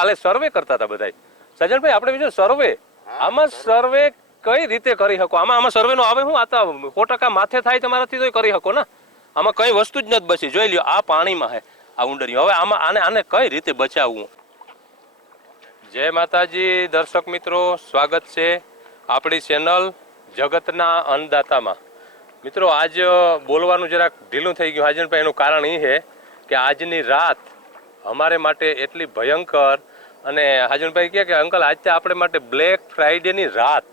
કાલે સર્વે કરતા હતા બધા. સજનભાઈ આપણે બીજો સર્વે, આમાં સર્વે કઈ રીતે કરી શકો? આમાં સર્વે નો આવે હું આ તો 100% માથે થાય તમારાથી તો કરી શકો ને. આમાં કઈ વસ્તુ જ નથી બચી. જોઈ લ્યો આ પાણીમાં હે આ ઉંડરિયું. હવે આમાં આને કઈ રીતે બચાવવું? જય માતાજી દર્શક મિત્રો, સ્વાગત છે આપણી ચેનલ જગતના અન્નદાતામાં. મિત્રો આજ બોલવાનું જરાક ઢીલું થઈ ગયું હાજનભાઈ. એનું કારણ એ છે કે આજની રાત અમારે માટે એટલી ભયંકર, અને હાજનભાઈ કહે કે અંકલ આજ આપણે માટે બ્લેક ફ્રાઈડેની રાત.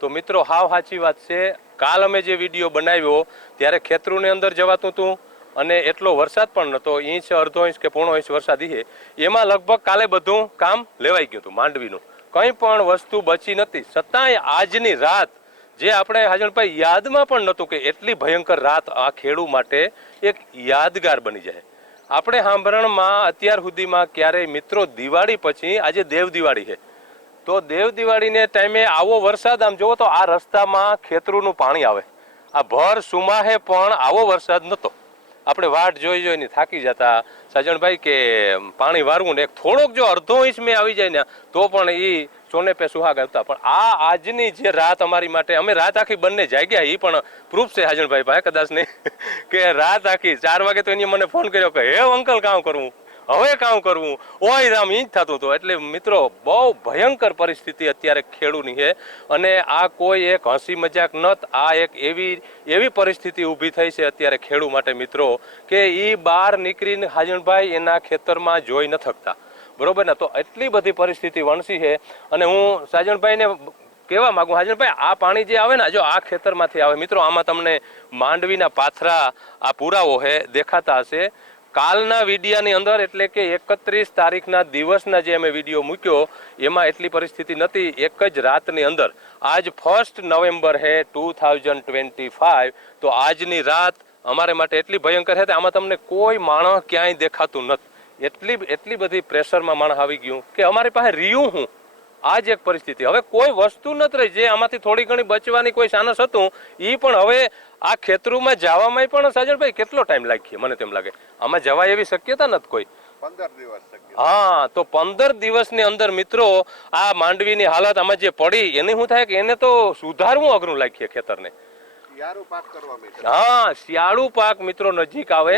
તો મિત્રો હાવ સાચી વાત છે. કાલ અમે જે વિડીયો બનાવ્યો ત્યારે ખેતરોની અંદર જવાતું હતું અને એટલો વરસાદ પણ નહોતો. ઇંચ અડધો ઇંચ કે પોણો ઇંચ વરસાદ છે. એમાં લગભગ કાલે બધું કામ લેવાઈ ગયું હતું માંડવીનું. કંઈ પણ વસ્તુ બચી નથી. છતાંય આજની રાત જે આપણે હાજનભાઈ યાદમાં પણ નહોતું કે એટલી ભયંકર રાત આ ખેડૂત માટે એક યાદગાર બની જાય. આપણે સાંભળણમાં અત્યાર સુધીમાં ક્યારેય મિત્રો દિવાળી પછી આજે દેવ દિવાળી છે, તો દેવ દિવાળીને ટાઈમે આવો વરસાદ આમ જુઓ તો આ રસ્તામાં ખેતરોનું પાણી આવે. આ ભર સુમાહે પણ આવો વરસાદ નહોતો. આપણે વાટ જોઈને થાકી જતા સજણભાઈ કે પાણી વારવું ને એક થોડોક જો અડધો ઇંચ મેં આવી જાય ને તો પણ એ સોને પે સુહાગા હતા. પણ આ આજની જે રાત અમારી માટે, અમે રાત આખી બંને જાગ્યા. એ પણ પ્રૂફ છે હાજનભાઈ પાસે કદાચ નહીં કે રાત આખી 4 વાગે તો એને મને ફોન કર્યો કે હે અંકલ કામ કરવું, હવે કામ કરવું, ઓય રામ ઈ જ થતું હતું. એટલે મિત્રો બહુ ભયંકર પરિસ્થિતિ અત્યારે ખેડૂની છે. અને આ કોઈ એક હસી મજાક નત, આ એક એવી પરિસ્થિતિ ઊભી થઈ છે અત્યારે ખેડૂ માટે મિત્રો કે એ બહાર નીકળીને હાજનભાઈ એના ખેતરમાં જોઈ ન થકતા. બરોબર ને? તો એટલી બધી પરિસ્થિતિ વણસી છે. અને હું સાજણભાઈને કહેવા માંગુ, હાજનભાઈ આ પાણી જે આવે ને જો આ ખેતરમાંથી આવે. મિત્રો આમાં તમને માંડવીના પાથરા આ પુરાવો છે દેખાતા હશે. કાલના વિડીયાની અંદર એટલે કે 31 તારીખના દિવસના જે અમે વિડીયો મૂક્યો એમાં એટલી પરિસ્થિતિ નથી. એક જ રાતની અંદર આજ 1 નવેમ્બર છે 2025. તો આજની રાત અમારે માટે એટલી ભયંકર છે. આમાં તમને કોઈ માણસ ક્યાંય દેખાતું નથી. એટલી બધી પ્રેશરમાં માણસ આવી ગયું કે અમારી પાસે રહ્યું હું. આ જ એક પરિસ્થિતિ. હવે કોઈ વસ્તુ નથી રહી. જે આમાંથી થોડી ઘણી બચવાની કોઈ સાનસ હતું એ પણ હવે આ ખેતરોમાં જવામાં પણ સાજણભાઈ કેટલો ટાઈમ લાગશે મને તેમ લાગે. આમાં જવાય એવી શક્યતા નથી કોઈ. 15 દિવસ. હા, તો 15 દિવસની અંદર મિત્રો આ માંડવીની હાલત આમાં જે પડી એને શું થાય કે એને તો સુધારવું અઘરું લાગીએ ખેતરને. હા, શિયાળુ પાક મિત્રો નજીક આવે.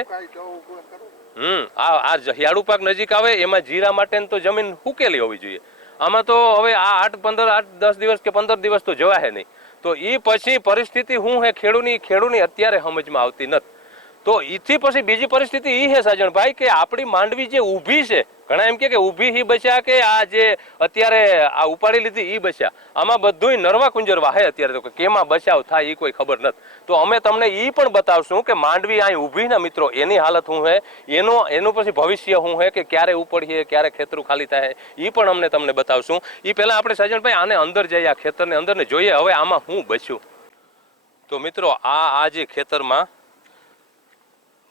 આ શિયાળુ પાક નજીક આવે એમાં જીરા માટે તો જમીન હુકેલી હોવી જોઈએ. આમાં તો હવે આ 8-10 દિવસ કે 15 દિવસ તો જવાય નહીં. તો એ પછી પરિસ્થિતિ શું હે ખેડૂની અત્યારે સમજમાં આવતી નથી. તો એથી પછી બીજી પરિસ્થિતિ એ છે સાજણભાઈ કે આપણી માંડવી જે ઊભી છે, ઘણા એમ કે ઊભી હી બચ્યા કે આ જે અત્યારે આ ઉપાડી લીધી એ બચ્યા. આમાં બધું નરવા કુંજરવા હે અત્યારે. તો કેમાં બચાવ થાય એ કોઈ ખબર નથી. તો અમે તમને એ પણ બતાવશું કે માંડવી અહીં ઊભી ને મિત્રો એની હાલત શું હે, એનું પછી ભવિષ્ય શું હે કે ક્યારે ઉપડીએ, ક્યારે ખેતરું ખાલી થાય એ પણ અમને તમને બતાવશું. એ પહેલા આપણે સાજણભાઈ આને અંદર જઈએ, આ ખેતરને અંદર ને જોઈએ હવે આમાં શું બચ્યું. તો મિત્રો આ જે ખેતરમાં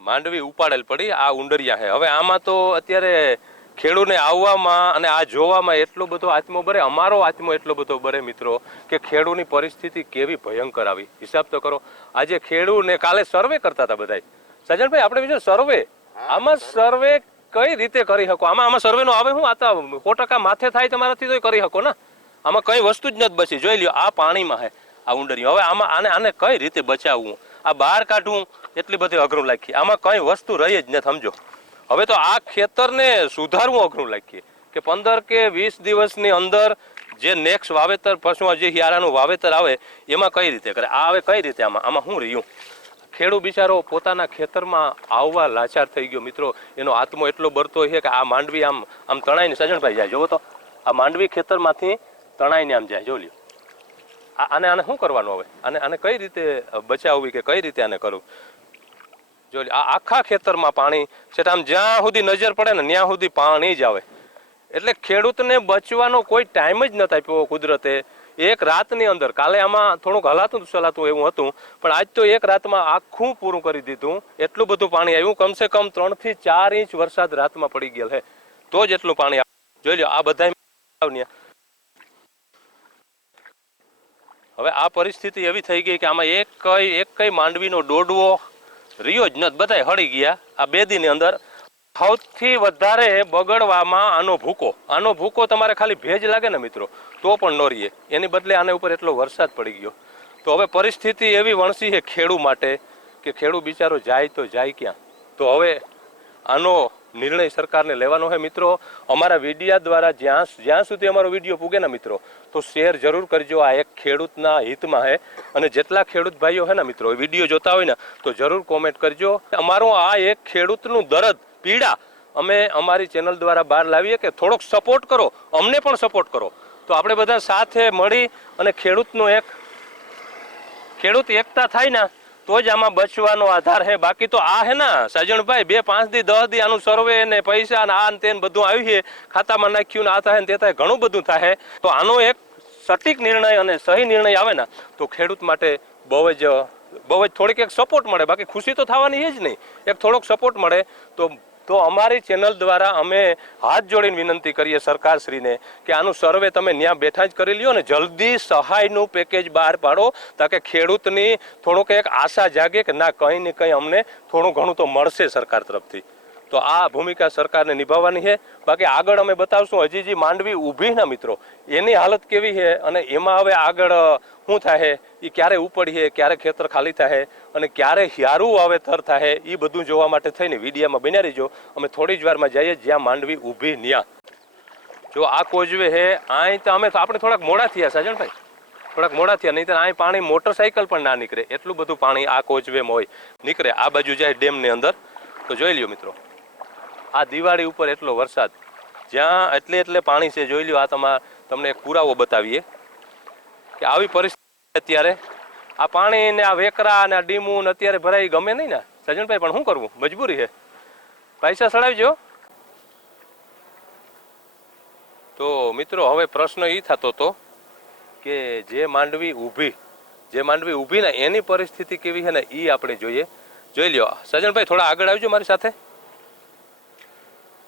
માંડવી ઉપાડેલ પડી આ ઉંડરિયા છે. હવે આમાં તો અત્યારે ખેડૂને આવવામાં અને આ જોવામાં એટલો બધો આત્મો બરે, અમારો આત્મો એટલો બધો બરે મિત્રો કે ખેડૂની પરિસ્થિતિ કેવી ભયંકર આવી. હિસાબ તો કરો. આજે ખેડૂને કાલે સર્વે કરતા હતા બધા. સજનભાઈ આપણે બીજો સર્વે, આમાં સર્વે કઈ રીતે કરી શકો? આમાં સર્વે નો આવે હું આ તો 100% માથે થાય તમારાથી તો કરી શકો ને. આમાં કઈ વસ્તુ જ નથી બચી. જોઈ લ્યો આ પાણીમાં હે આ ઉંડરિયું. હવે આમાં આને કઈ રીતે બચાવવું, આ બહાર કાઢવું એટલી બધી અઘરું લાગી. આમાં કઈ વસ્તુ રહી જ નથી સમજો. હવે તો આ ખેતરને સુધારવું અઘરું લાગીએ કે 15 કે 20 દિવસની અંદર જે નેક્સ્ટ વાવેતર પશુ જે હિયારાનું વાવેતર આવે એમાં કઈ રીતે કરે. આ હવે કઈ રીતે આમાં શું રહ્યું? ખેડૂત બિચારો પોતાના ખેતરમાં આવવા લાચાર થઈ ગયો મિત્રો. એનો આત્મો એટલો બરતો છે કે આ માંડવી આમ તણાઈને સજણભાઈ જાય. જોવો તો આ માંડવી ખેતરમાંથી તણાઈને આમ જાય. જો લ્યો આને શું કરવાનું હવે? આને કઈ રીતે બચાવવી કે કઈ રીતે આને કરવું? જો આ આખા ખેતરમાં પાણી છે. આમ જ્યાં સુધી નજર પડે ને ત્યાં સુધી પાણી જ આવે. એટલે ખેડૂતને બચવાનો કોઈ ટાઈમ જ નથી આપ્યો કુદરતે. એક રાતની અંદર, કાલે આમાં થોડુંક હલાતું ચલાતું એવું હતું, પણ આજ તો એક રાતમાં આખું પૂરું કરી દીધું. એટલું બધું પાણી આવ્યું. કમસે કમ 3 થી 4 ઇંચ વરસાદ રાતમાં પડી ગયેલ હે તો જ એટલું પાણી આવ્યું. જોઈ લો આ બધા. હવે આ પરિસ્થિતિ એવી થઈ ગઈ કે આમાં એક કઈ માંડવીનો દોડવો રહ્યો જ નથી. બધા હળી ગયા આ 2 દીની અંદર. સૌથી વધારે બગડવામાં આનો ભૂકો તમારે ખાલી ભેજ લાગે ને મિત્રો તો પણ ન રહીએ, એની બદલે આના ઉપર એટલો વરસાદ પડી ગયો. તો હવે પરિસ્થિતિ એવી વણસી છે ખેડૂ માટે કે ખેડૂ બિચારો જાય તો જાય ક્યાં. તો હવે આનો નિર્ણય સરકારને લેવાનો છે મિત્રો. અમારા વિડીયા દ્વારા જ્યાં સુધી અમારો વિડીયો પૂગે ને મિત્રો તો શેર જરૂર કરજો. આ એક ખેડૂતના હિતમાં છે અને જેટલા ખેડૂત ભાઈઓ છે ને મિત્રો વિડીયો જોતા હોય ને તો જરૂર કોમેન્ટ કરજો. અમારો આ એક ખેડૂતનું દર્દ પીડા અમે અમારી ચેનલ દ્વારા બહાર લાવીએ કે થોડોક સપોર્ટ કરો, અમને પણ સપોર્ટ કરો. તો આપણે બધા સાથે મળી અને ખેડૂત એકતા થાય ને તો જ આમાં બચવાનો આધાર છે. બાકી તો આ હે ને સાજણભાઈ 2-5 દી 10 દી આનું સર્વે ને પૈસા ને આ ને તે બધું આવ્યું છે, ખાતામાં નાખ્યું ને આ થાય ને તે થાય, ઘણું બધું થાય. તો આનો એક સટીક નિર્ણય અને સહી નિર્ણય આવે ને તો ખેડૂત માટે બહુ જ થોડીક એક સપોર્ટ મળે. બાકી ખુશી તો થવાની જ નહીં, એક થોડોક સપોર્ટ મળે. તો અમારી ચેનલ દ્વારા અમે હાથ જોડીને વિનંતી કરીએ સરકારશ્રીને કે આનું સર્વે તમે ત્યાં બેઠા જ કરી લ્યો ને જલ્દી સહાયનું પેકેજ બહાર પાડો, તાકે ખેડૂતની થોડોક એક આશા જાગે કે ના કંઈ ને કંઈ અમને થોડું ઘણું તો મળશે સરકાર તરફથી. તો આ ભૂમિકા સરકારને નિભાવવાની છે. બાકી આગળ અમે બતાવશું હજી જે માંડવી ઊભી ના મિત્રો એની હાલત કેવી છે અને એમાં હવે આગળ શું થાય, એ ક્યારે ઉપડીએ, ક્યારે ખેતર ખાલી થાય અને ક્યારે હિયારું વાવેતર થાય, એ બધું જોવા માટે થઈને વિડીયામાં બન્યા રહીજો. અમે થોડી જ વારમાં જઈએ જ્યાં માંડવી ઊભી ન્યા. જો આ કોજવે છે અહીં તો આપણે થોડાક મોડા થયા સાજણભાઈ, થોડાક મોડા થયા, નહીં તો અહીં પાણી મોટરસાઇકલ પણ ના નીકળે એટલું બધું પાણી આ કોજવેમાં હોય નીકળે. આ બાજુ જાય ડેમની અંદર તો જોઈ લ્યો મિત્રો આ દિવાળી ઉપર એટલો વરસાદ, જ્યાં એટલે પાણી છે જોઈ લ્યો. આ તમને એક પુરાવો બતાવીએ કે આવી પરિસ્થિતિ અત્યારે આ પાણી ને આ વેકરા ને આ ડીમું ને અત્યારે ભરાઈ ગમે નહીં ને સજનભાઈ, પણ શું કરવું, મજબૂરી છે. પૈસા સડાવજો. તો મિત્રો હવે પ્રશ્ન એ થતો હતો કે જે માંડવી ઊભી ને એની પરિસ્થિતિ કેવી છે ને એ આપણે જોઈ લ્યો. સજનભાઈ થોડા આગળ આવજો મારી સાથે.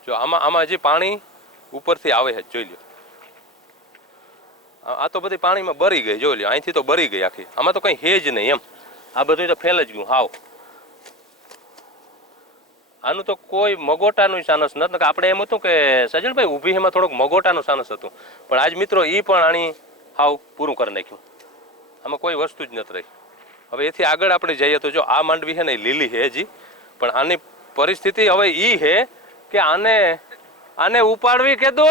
જો આમાં હજી પાણી ઉપરથી આવે છે જોઈ લ્યો. આ તો બધી પાણીમાં બરી ગઈ જોઈ લ્યો, અહીંથી તો બરી ગઈ આખી, આમાં તો કઈ હે જ નહીં એમ. આ બધું તો ફેલ જ ગયું હાવ. આનું તો કોઈ મગોટાનું સાનસ નથી. આપણે એમ હતું કે સજનભાઈ ઊભી એમાં થોડોક મગોટાનું સાનસ હતું, પણ આજ મિત્રો એ પણ આની હાવ પૂરું કરી નાખ્યું. આમાં કોઈ વસ્તુ જ નથી રહી. હવે એથી આગળ આપણે જઈએ તો જો આ માંડવી છે ને એ લીલી છે હજી, પણ આની પરિસ્થિતિ હવે એ છે કે આને ઉપાડવી કે દો.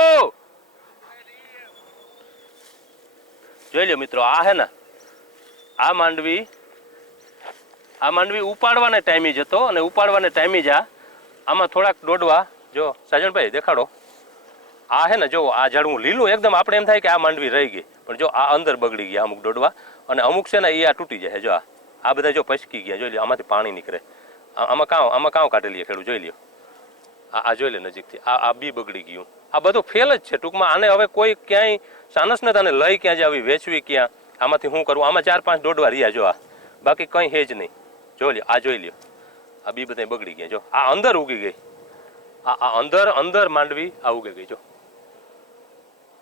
જોઈ લો મિત્રો આ હે ને આ માંડવી ઉપાડવાને ટાઈમે જ હતો અને ઉપાડવાને ટાઈમે જ આમાં થોડાક દોડવા જો સાજણભાઈ દેખાડો. આ હે ને જો આ ઝાડવું લીલું એકદમ, આપણે એમ થાય કે આ માંડવી રહી ગઈ, પણ જો આ અંદર બગડી ગયા અમુક દોડવા અને અમુક છે ને એ આ તૂટી જાય. જો આ બધા જો પસકી ગયા જોઈ લો, આમાંથી પાણી નીકળે. આમાં કાં કાઢી લઈએ ખેડૂત જોઈ લ્યો. આ જોઈ લે નજીકથી, આ બી બગડી ગયું. આ બધું ફેલ જ છે ટૂંકમાં. આને હવે કોઈ ક્યાંય સાનસ નથી, આને લઈ ક્યાં જાવી, વેચવી ક્યાં, આમાંથી શું કરવું. આમાં 4-5 દોડવા રહ્યા જો આ, બાકી કંઈ હે જ નહીં. જોઈ લ્યો આ જોઈ લ્યો, આ બી બધા બગડી ગયા. જો આ અંદર ઉગી ગઈ, આ અંદર માંડવી આ ઉગી ગઈ. જો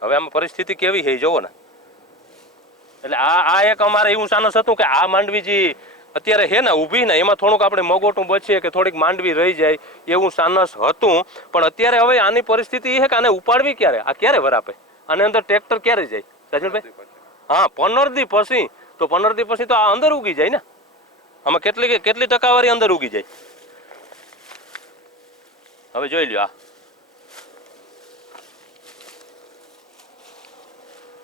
હવે આમાં પરિસ્થિતિ કેવી છે જોવો ને. એટલે આ એક અમારે એવું સાનસ હતું કે આ માંડવી જે અત્યારે હે ને ઊભી ને એમાં થોડુંક આપણે મગોટું બચીએ કે થોડીક માંડવી રહી જાય એવું સાનસ હતું. પણ અત્યારે હવે આની પરિસ્થિતિ એ છે કે આને ઉપાડવી ક્યારે, આ ક્યારે વરાપે, આને અંદર ટ્રેક્ટર ક્યારે જાય સાજનભાઈ? હા 15 દી પછી. તો 15 દી પછી તો આ અંદર ઉગી જાય ને. આમાં કેટલી ટકાવારી અંદર ઉગી જાય. હવે જોઈ લ્યો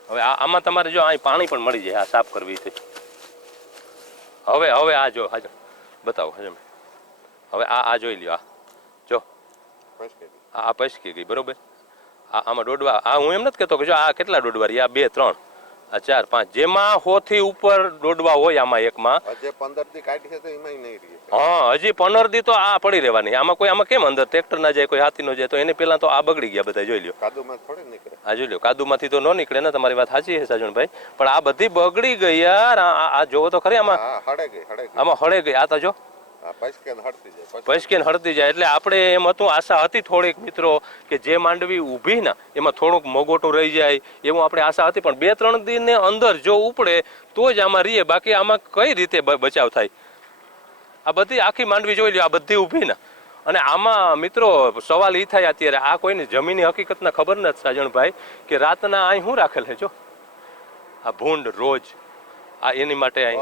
હવે આમાં તમારે જો અહીં પાણી પણ મળી જાય. આ સાફ કરવી છે. હવે આ જો હાજર બતાવો હજમ. હવે આ જોઈ લ્યો, આ જો આ પસકી ગઈ બરોબર. આમાં દોડવા હું એમ નથી કહેતો કે જો આ કેટલા દોડવા રહ્યા, 2, 3, 4, 5 જેમાં 100 થી ઉપર દોડવા હોય આમાં એકમાં. હજી 15 દી કાઢી છે તો એમાં નહીં રહી. હા હજી 15 દી તો આ પડી રહેવાની. આમાં કેમ અંદર ટ્રેક્ટર ના જાય, કોઈ હાથી નો જાય, તો એને પેલા તો આ બગડી ગયા બધા જોઈ લ્યો. કાદુમાં થોડે નીકળે. હા જોઈ લ્યો, કાદુમાંથી તો ન નીકળે ને. તમારી વાત સાચી છે સાજણભાઈ, પણ આ બધી બગડી ગઈ યાર. આ જોવો તો ખરી આમાં આમાં હળે ગઈ. આ તો જો પૈસકેન હળતી જાય. એટલે આપણે એમ હતું, આશા હતી થોડીક મિત્રો કે જે માંડવી ઊભી ને એમાં થોડુંક મગોટું રહી જાય એવું આપણે આશા હતી. પણ 2-3 દિનને અંદર જો ઉપડે તો જ આમાં રહીએ, બાકી આમાં કઈ રીતે બચાવ થાય. આ બધી આખી માંડવી જોઈ લ્યો, આ બધી ઊભી ને અને આમાં મિત્રો સવાલ એ થાય અત્યારે આ કોઈની જમીની હકીકતના ખબર નથી સાજણભાઈ કે રાતના અહીં શું રાખેલ છે જો આ ભૂંડ રોજ આ એની માટે અહીં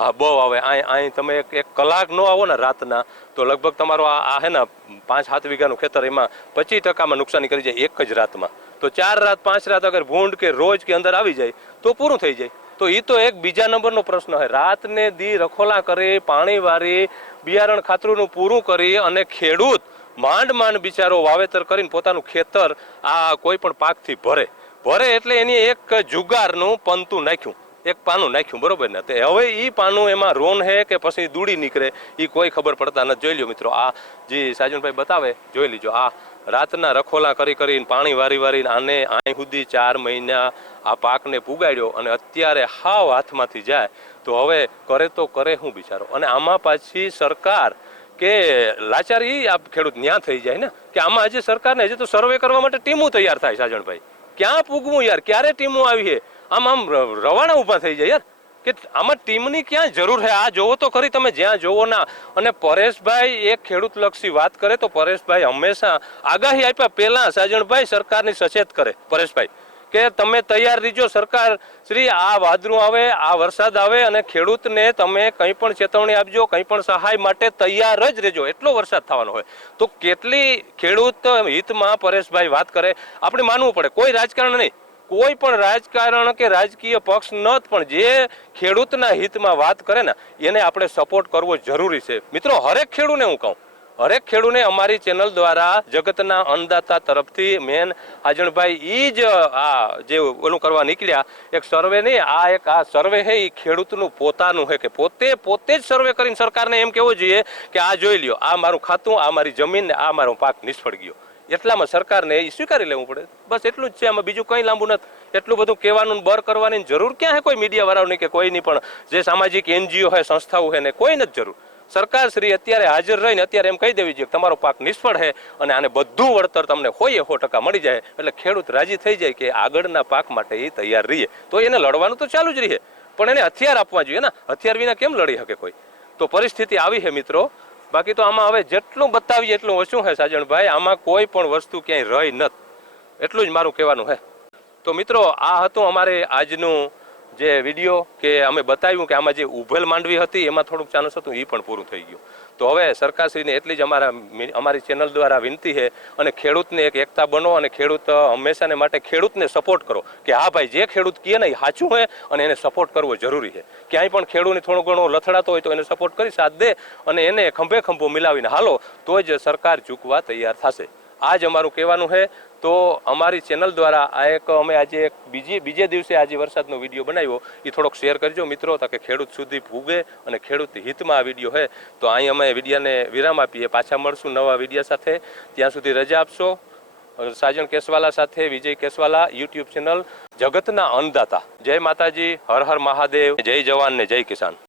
હા બહુ આવે અહીં તમે એક કલાક ન આવો ને રાતના તો લગભગ તમારો આ હે ને 5-7 વીઘાનું ખેતર એમાં 25% નુકસાની કરી જાય એક જ રાતમાં. તો 4 રાત 5 રાત અગર ભૂંડ કે રોજ કે અંદર આવી જાય તો પૂરું થઈ જાય. તો એ તો એક બીજા નંબરનો પ્રશ્ન છે. રાતને દી રખોલા કરી પાણી વારી બિયારણ ખાતરુંનું પૂરું કરી અને ખેડૂત માંડ બિચારો વાવેતર કરીને પોતાનું ખેતર આ કોઈ પણ પાકથી ભરે એટલે એની એક જુગારનું પંતું નાખ્યું, એક પાનું નાખ્યું, બરોબર ને? તે હવે એ પાનું એમાં રોન હે કે પછી દૂડી નીકળે એ કોઈ ખબર પડતા નથી. જોઈ લ્યો મિત્રો, આ જે સાજનભાઈ બતાવે જોઈ લીજો. આ રાતના રખોલા કરીને પાણી વારીને આને અહીં સુધી 4 મહિના આ પાકને પુગાડ્યો અને અત્યારે હાવ હાથમાંથી જાય તો હવે કરે હું બિચારો. અને આમાં પાછી સરકાર કે લાચારી આ ખેડૂત ન્યા થઈ જાય ને કે આમાં હજી સરકારને હજી તો સર્વે કરવા માટે ટીમો તૈયાર થાય. સાજણભાઈ ક્યાં પૂગવું યાર? ક્યારે ટીમો આવી છે? આમ રવાના ઊભા થઈ જાય યાર કે આમાં ટીમની ક્યાં જરૂર છે? આ જોવો તો ખરી તમે, જ્યાં જોવો ના. અને પરેશભાઈ એક ખેડૂત લક્ષી વાત કરે તો પરેશભાઈ હંમેશા આગાહી આપ્યા પહેલા સાજણભાઈ સરકારની સચેત કરે પરેશભાઈ કે તમે તૈયાર રહીજો. સરકાર શ્રી આ વાદળું આવે, આ વરસાદ આવે અને ખેડૂતને તમે કંઈ પણ ચેતવણી આપજો, કંઈ પણ સહાય માટે તૈયાર જ રહેજો. એટલો વરસાદ થવાનો હોય તો કેટલી ખેડૂત હિતમાં પરેશભાઈ વાત કરે. આપણે માનવું પડે કોઈ રાજકારણ નહીં, કોઈ પણ રાજકારણ કે રાજકીય પક્ષ નથી, પણ જે ખેડૂતના હિતમાં વાત કરે ને એને આપણે સપોર્ટ કરવો જરૂરી છે. મિત્રો હરેક ખેડૂતને હું કહું, હરેક ખેડૂતને અમારી ચેનલ દ્વારા જગતના અન્નદાતા તરફથી મેન આજણભાઈ ઈ જ આ જે ઓલું કરવા નીકળ્યા એક સર્વે નહીં, આ સર્વે છે એ ખેડૂતનું પોતાનું છે કે પોતે જ સર્વે કરીને સરકારને એમ કહેવું જોઈએ કે આ જોઈ લ્યો, આ મારું ખાતું, આ મારી જમીન ને આ મારો પાક નિષ્ફળ ગયો. એટલામાં સરકારને એ સ્વીકારી લેવું પડે. બસ એટલું જ છે, આમાં બીજું કંઈ લાંબુ નથી. એટલું બધું કહેવાનું બર કરવાની જરૂર ક્યાં છે કોઈ મીડિયા વાળાઓની કે કોઈની પણ જે સામાજિક NGO હોય સંસ્થાઓ હોય ને કોઈ નથી જરૂર. સરકાર શ્રી અત્યારે હાજર રહીને અત્યારે એમ કહી દેવી જોઈએ કે તમારો પાક નિષ્ફળ છે અને આને બધું વળતર તમને 100% મળી જાય એટલે ખેડૂત રાજી થઈ જાય કે આગળના પાક માટે એ તૈયાર રહીએ. તો એને લડવાનું તો ચાલુ જ રહીએ પણ એને હથિયાર આપવા જોઈએ ને. હથિયાર વિના કેમ લડી શકે કોઈ? તો પરિસ્થિતિ આવી છે મિત્રો. બાકી તો આમાં હવે જેટલું બતાવીએ એટલું ઓછું છે સાજણભાઈ. આમાં કોઈ પણ વસ્તુ ક્યાંય રહી નથી, એટલું જ મારું કહેવાનું છે. તો મિત્રો આ હતું અમારે આજનું જે વિડીયો કે અમે બતાવ્યું કે આમાં જે ઉભેલ માંડવી હતી એમાં થોડુંક ચાન્સ હતું, એ પણ પૂરું થઈ ગયું. તો હવે સરકારશ્રીને એટલી જ અમારી ચેનલ દ્વારા વિનંતી છે અને ખેડૂતને એક એકતા બનો અને ખેડૂત હંમેશાને માટે ખેડૂતને સપોર્ટ કરો કે હા ભાઈ જે ખેડૂત કહે ને એ સાચું હોય અને એને સપોર્ટ કરવો જરૂરી છે. ક્યાંય પણ ખેડૂતને થોડું ઘણું લથડાતો હોય તો એને સપોર્ટ કરી સાથ દે અને એને ખંભો મિલાવીને હાલો તો જ સરકાર ઝૂકવા તૈયાર થશે. આ જ અમારું કહેવાનું છે. તો અમારી ચેનલ દ્વારા આ એક અમે આજે એક બીજે દિવસે આજે વરસાદનો વિડીયો બનાવ્યો એ થોડોક શેર કરજો મિત્રો, તાકે ખેડૂત સુધી ભૂગે અને ખેડૂત હિતમાં આ વિડીયો છે. તો અહીં અમે વિડીયાને વિરામ આપીએ, પાછા મળશું નવા વિડીયા સાથે. ત્યાં સુધી રજા આપશો. સાજણ કેસવાલા સાથે વિજય કેસવાલા, YouTube ચેનલ જગતના અન્નદાતા. જય માતાજી, હર હર મહાદેવ, જય જવાન ને જય કિસાન.